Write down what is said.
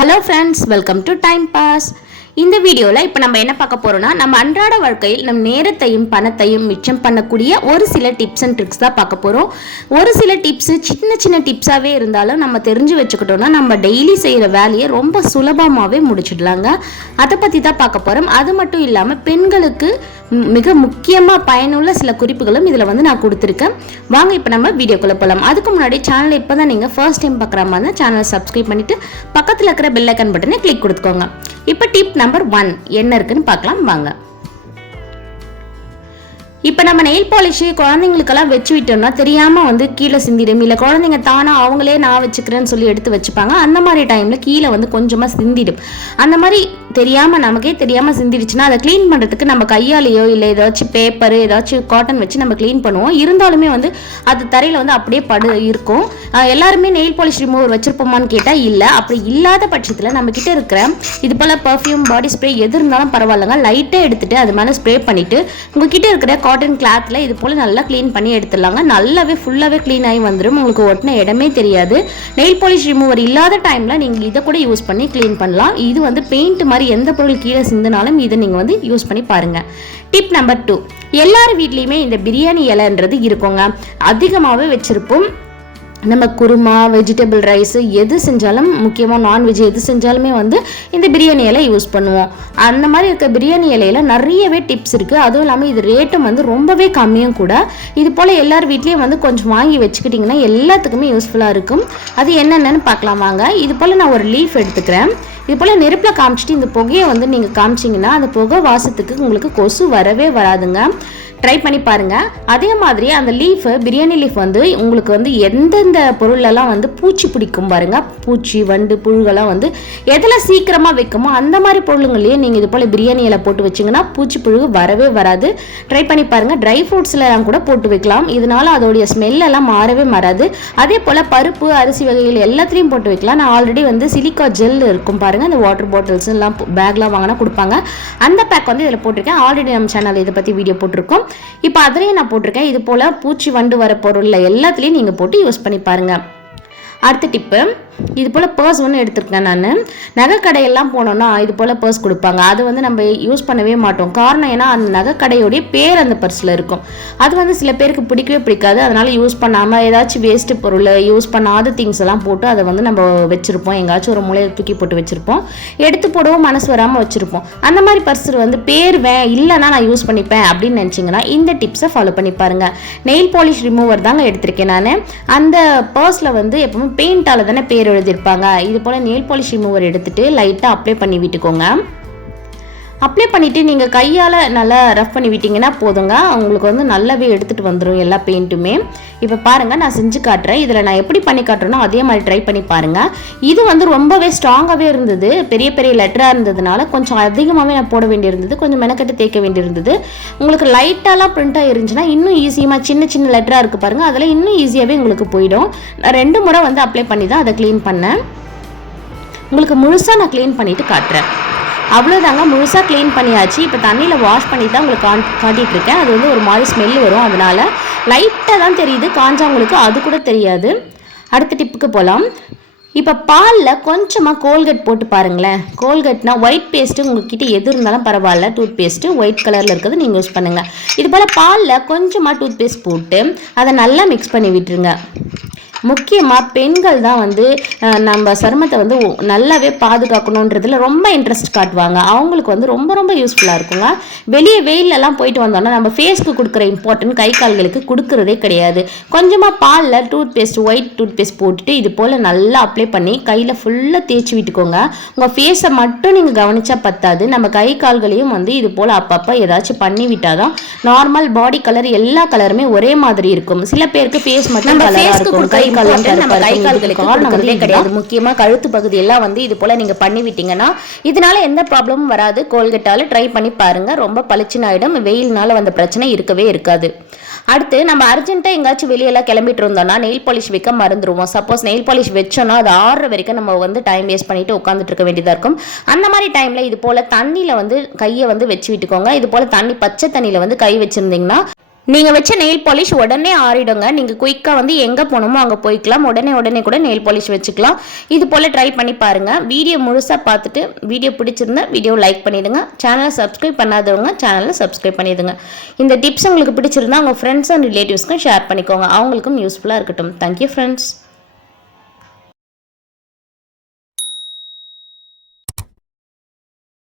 Hello friends, welcome to time pass. இந்த வீடியோவில் இப்போ நம்ம என்ன பார்க்க போகிறோம்னா, நம்ம அன்றாட வாழ்க்கையில் நம் நேரத்தையும் பணத்தையும் மிச்சம் பண்ணக்கூடிய ஒரு சில டிப்ஸ் அண்ட் ட்ரிக்ஸ் தான் பார்க்க போகிறோம். ஒரு சில டிப்ஸு சின்ன சின்ன டிப்ஸாகவே இருந்தாலும் நம்ம தெரிஞ்சு வச்சுக்கிட்டோம்னா நம்ம டெய்லி செய்கிற வேலையை ரொம்ப சுலபமாகவே முடிச்சிடலாங்க. அதை பற்றி தான் பார்க்க போகிறோம். அது மட்டும் இல்லாமல் பெண்களுக்கு மிக முக்கியமாக பயனுள்ள சில குறிப்புகளும் இதில் வந்து நான் கொடுத்துருக்கேன். வாங்க இப்போ நம்ம வீடியோக்குள்ளே போகலாம். அதுக்கு முன்னாடி சேனலை இப்போ தான் நீங்கள் ஃபர்ஸ்ட் டைம் பார்க்குற மாதிரி தான் சேனலை சப்ஸ்கிரைப் பண்ணிவிட்டு பக்கத்தில் இருக்கிற பெல் ஐக்கான் பட்டனை கிளிக் கொடுத்துக்கோங்க. இப்போ டிப் நம்பர் 1 என்ன இருக்குன்னு பார்க்கலாம் வாங்க. இப்போ நம்ம நெயில் பாலிஷ் குழந்தைங்களுக்கெல்லாம் வச்சு விட்டோம்னா தெரியாமல் வந்து கீழே சிந்திடும். இல்லை குழந்தைங்க தானாக அவங்களே நான் வச்சுக்கிறேன்னு சொல்லி எடுத்து வச்சுப்பாங்க. அந்த மாதிரி டைமில் கீழே வந்து கொஞ்சமாக சிந்திடும். அந்த மாதிரி தெரியாமல் நமக்கே தெரியாமல் சிந்திடுச்சுன்னா அதை க்ளீன் பண்ணுறதுக்கு நம்ம கையாலேயோ இல்லை ஏதாச்சும் பேப்பரு ஏதாச்சும் காட்டன் வச்சு நம்ம க்ளீன் பண்ணுவோம். இருந்தாலுமே வந்து அது தரையில் வந்து அப்படியே இருக்கும். எல்லாருமே நெயில் பாலிஷ் ரிமூவர் வச்சுருப்போமான்னு கேட்டால் இல்லை. அப்படி இல்லாத பட்சத்தில் நம்மக்கிட்ட இருக்கிற இது போல் பர்ஃப்யூம் பாடி ஸ்ப்ரே எது இருந்தாலும் பரவாயில்லைங்க, லைட்டாக எடுத்துகிட்டு அது மேலே ஸ்ப்ரே பண்ணிவிட்டு உங்ககிட்ட இருக்கிற காட்டன் கிளாத்தில் இது போல் நல்லா க்ளீன் பண்ணி எடுத்துடலாங்க. நல்லாவே ஃபுல்லாகவே க்ளீன் ஆகி வந்துடும். உங்களுக்கு ஒட்டின இடமே தெரியாது. நெயில் பாலிஷ் ரிமூவர் இல்லாத டைமில் நீங்கள் இதை கூட யூஸ் பண்ணி க்ளீன் பண்ணலாம். இது வந்து பெயிண்ட் மாதிரி எந்த பொருள் கீழே சிந்தினாலும் இதை நீங்கள் வந்து யூஸ் பண்ணி பாருங்கள். டிப் நம்பர் 2, எல்லார் வீட்லேயுமே இந்த பிரியாணி இலைன்றது இருக்குங்க. அதிகமாகவே வச்சுருப்போம். நம்ம குருமா, வெஜிடபிள் ரைஸ் எது செஞ்சாலும், முக்கியமாக நான்வெஜ் எது செஞ்சாலுமே வந்து இந்த பிரியாணி இலை யூஸ் பண்ணுவோம். அந்த மாதிரி இருக்க பிரியாணி இலையில் நிறையவே டிப்ஸ் இருக்குது. அதுவும் இல்லாமல் இது ரேட்டும் வந்து ரொம்பவே கம்மியும் கூட. இது போல் எல்லார் வீட்லேயும் வந்து கொஞ்சம் வாங்கி வச்சுக்கிட்டிங்கன்னா எல்லாத்துக்குமே யூஸ்ஃபுல்லாக இருக்கும். அது என்னென்னு பார்க்கலாம் வாங்க. இது போல் நான் ஒரு லீஃப் எடுத்துக்கிறேன். இது போல் நெருப்பில் காமிச்சிட்டு இந்த புகையை வந்து நீங்கள் காமிச்சிங்கன்னா அந்த புகை வாசத்துக்கு உங்களுக்கு கொசு வரவே வராதுங்க. ட்ரை பண்ணி பாருங்கள். அதே மாதிரி அந்த லீஃப், பிரியாணி லீஃப் வந்து உங்களுக்கு வந்து எந்தெந்த பொருளெல்லாம் வந்து பூச்சி பிடிக்கும் பாருங்கள், பூச்சி வண்டு புழுகெல்லாம் வந்து எதில் சீக்கிரமாக வைக்குமோ அந்த மாதிரி பொருளுங்களையே நீங்கள் இது போல் பிரியாணி இலை போட்டு வச்சிங்கன்னா பூச்சி புழுகு வரவே வராது. ட்ரை பண்ணி பாருங்கள். ட்ரை ஃப்ரூட்ஸ்லாம் கூட போட்டு வைக்கலாம். இதனால் அதோடைய ஸ்மெல்லெல்லாம் மாறவே மாறாது. அதே போல் பருப்பு, அரிசி வகைகள் எல்லாத்துலேயும் போட்டு வைக்கலாம். நான் ஆல்ரெடி வந்து சிலிக்கா ஜெல் இருக்கும் பாருங்கள், அந்த வாட்டர் பாட்டில்ஸ் எல்லாம் பேக்லாம் வாங்கினா கொடுப்பாங்க. அந்த பேக் வந்து இதில் போட்டிருக்கேன். ஆல்ரெடி நம்ம சேனல் இதை பற்றி வீடியோ போட்டிருக்கோம். இப்போ அதிலையும் நான் போட்டிருக்கேன். இது போல் பூச்சி வண்டு வர பொருளில் எல்லாத்துலேயும் நீங்கள் போட்டு யூஸ் பண்ணி பாருங்கள். அடுத்த டிப்பு, இது போல் பர்ஸ் ஒன்று எடுத்துருக்கேன். நான் நகைக்கடையெல்லாம் போனோன்னா இது போல் பர்ஸ் கொடுப்பாங்க. அது வந்து நம்ம யூஸ் பண்ணவே மாட்டோம். காரணம் ஏன்னா அந்த நகைக்கடையோடைய பேர் அந்த பர்ஸில் இருக்கும். அது வந்து சில பேருக்கு பிடிக்கவே பிடிக்காது. அதனால் யூஸ் பண்ணாமல் ஏதாச்சும் வேஸ்ட்டு பொருள், யூஸ் பண்ணாத திங்ஸ் எல்லாம் போட்டு அதை வந்து நம்ம வச்சுருப்போம். எங்காச்சும் ஒரு மூலையை தூக்கி போட்டு வச்சுருப்போம். எடுத்து போடவும் மனசு வராமல் வச்சுருப்போம். அந்த மாதிரி பர்ஸ் வந்து பேர் இல்லைன்னா நான் யூஸ் பண்ணிப்பேன் அப்படின்னு நினச்சிங்கன்னா இந்த டிப்ஸை ஃபாலோ பண்ணி பாருங்கள். நெயில் பாலிஷ் ரிமூவர் தாங்க எடுத்திருக்கேன் நான். அந்த பர்ஸில் வந்து எப்பவுமே பெயிண்டால் தானே பேர் எழுதியிருப்பாங்க. இது போல் நெயில் பாலிஷ் ரிமூவர் எடுத்துகிட்டு லைட்டாக அப்ளை பண்ணி விட்டுக்கோங்க. அப்ளை பண்ணிவிட்டு நீங்கள் கையால் நல்லா ரஃப் பண்ணி விட்டிங்கன்னா போதுங்க. உங்களுக்கு வந்து நல்லாவே எடுத்துகிட்டு வந்துடும் எல்லா பெயிண்ட்டுமே. இப்போ பாருங்கள், நான் செஞ்சு காட்டுறேன். இதில் நான் எப்படி பண்ணி காட்டுறேனோ அதே மாதிரி ட்ரை பண்ணி பாருங்கள். இது வந்து ரொம்பவே ஸ்ட்ராங்காகவே இருந்தது. பெரிய பெரிய லெட்டராக இருந்ததுனால கொஞ்சம் அதிகமாகவே நான் போட வேண்டியிருந்தது. கொஞ்சம் மெனக்கட்டு தேய்க்க வேண்டியிருந்தது. உங்களுக்கு லைட்டாலாம் பிரிண்ட்டாக இருந்துச்சுன்னா இன்னும் ஈஸியாக சின்ன சின்ன லெட்டராக இருக்குது பாருங்கள், அதில் இன்னும் ஈஸியாகவே உங்களுக்கு போயிடும். நான் 2 முறை வந்து அப்ளை பண்ணி தான் அதை க்ளீன் பண்ணேன். உங்களுக்கு முழுசாக நான் க்ளீன் பண்ணிவிட்டு காட்டுறேன். அவ்வளோதாங்க, முழுசாக க்ளீன் பண்ணியாச்சு. இப்போ தண்ணியில் வாஷ் பண்ணி தான் உங்களுக்கு காட்டிகிட்டு இருக்கேன். அது வந்து ஒரு மாதிரி ஸ்மெல் வரும். அதனால் லைட்டாக தான் தெரியுது, காஞ்சவங்களுக்கு அது கூட தெரியாது. அடுத்த டிப்புக்கு போகலாம். இப்போ பாலில் கொஞ்சமாக கோல்கேட் போட்டு பாருங்களேன். கோல்கேட்னா ஒயிட் பேஸ்ட்டு உங்கள்கிட்ட எது இருந்தாலும் பரவாயில்ல, டூத் பேஸ்ட்டு ஒயிட் கலரில் இருக்கிறது நீங்கள் யூஸ் பண்ணுங்கள். இது போல் பாலில் கொஞ்சமாக டூத் பேஸ்ட் போட்டு அதை நல்லா மிக்ஸ் பண்ணி விட்டுருங்க. முக்கியமாக பெண்கள் தான் வந்து நம்ம சருமத்தை வந்து நல்லாவே பாதுகாக்கணுன்றதுல ரொம்ப இன்ட்ரெஸ்ட் காட்டுவாங்க. அவங்களுக்கு வந்து ரொம்ப ரொம்ப யூஸ்ஃபுல்லாக இருக்குங்க. வெளியே வெயிலெல்லாம் போயிட்டு வந்தோன்னா நம்ம ஃபேஸ்க்கு கொடுக்குற இம்பார்ட்டன்ட் கை கால்களுக்கு கொடுக்குறதே கிடையாது. கொஞ்சமாக பாலில் toothpaste, white toothpaste போட்டுட்டு இது போல் நல்லா அப்ளை பண்ணி கையில் ஃபுல்லாக தேய்ச்சி விட்டுக்கோங்க. உங்கள் ஃபேஸை மட்டும் நீங்கள் கவனிச்சா பத்தாது, நம்ம கை கால்களையும் வந்து இது போல் அப்பப்போ ஏதாச்சும் பண்ணி விட்டால் தான் நார்மல் பாடி கலர் எல்லா கலருமே ஒரே மாதிரி இருக்கும். சில பேருக்கு ஃபேஸ் மட்டும் கலராக இருக்கும், கை கிடையாது. முக்கியமா கழுத்து பகுதி எல்லாம் வந்து இது போல நீங்க பண்ணி விட்டீங்கன்னா இதனால எந்த ப்ராப்ளமும் வராது. கோல்கேட்டால ட்ரை பண்ணி பாருங்க, ரொம்ப பளிச்சுன்னு ஆயிடும். வெயில்னால வந்த பிரச்சனை இருக்கவே இருக்காது. அடுத்து நம்ம அர்ஜென்ட்டாக எங்காச்சும் வெளியெல்லாம் கிளம்பிட்டு இருந்தோம்னா நெயில் பாலிஷ் வைக்க மறந்துடுவோம். சப்போஸ் நெயில் பாலிஷ் வச்சோன்னா அது ஆடுற வரைக்கும் நம்ம வந்து டைம் வேஸ்ட் பண்ணிட்டு உட்காந்துட்டு இருக்க வேண்டியதாக இருக்கும். அந்த மாதிரி டைமில் இது போல் தண்ணியில் வந்து கையை வந்து வச்சு விட்டுக்கோங்க. இது போல் தண்ணி, பச்சை தண்ணியில் வந்து கை வச்சுருந்தீங்கன்னா நீங்கள் வச்ச நெயில் பாலிஷ் உடனே ஆறிடுங்க. நீங்கள் குயிக்காக வந்து எங்கே போகணுமோ அங்கே போய்க்கலாம். உடனே கூட நெயில் பாலிஷ் வச்சுக்கலாம். இது போல் ட்ரை பண்ணி பாருங்கள். வீடியோ முழுசாக பார்த்துட்டு வீடியோ பிடிச்சிருந்தா வீடியோ லைக் பண்ணிவிடுங்க. சேனலை சப்ஸ்கிரைப் பண்ணாதவங்க சேனலை சப்ஸ்கிரைப் பண்ணிவிடுங்க. இந்த டிப்ஸ் உங்களுக்கு பிடிச்சிருந்தா உங்கள் ஃப்ரெண்ட்ஸ் அண்ட் ரிலேட்டிவ்ஸ்க்கும் ஷேர் பண்ணிக்கோங்க. அவங்களுக்கும் யூஸ்ஃபுல்லாக இருக்கட்டும். Thank you friends.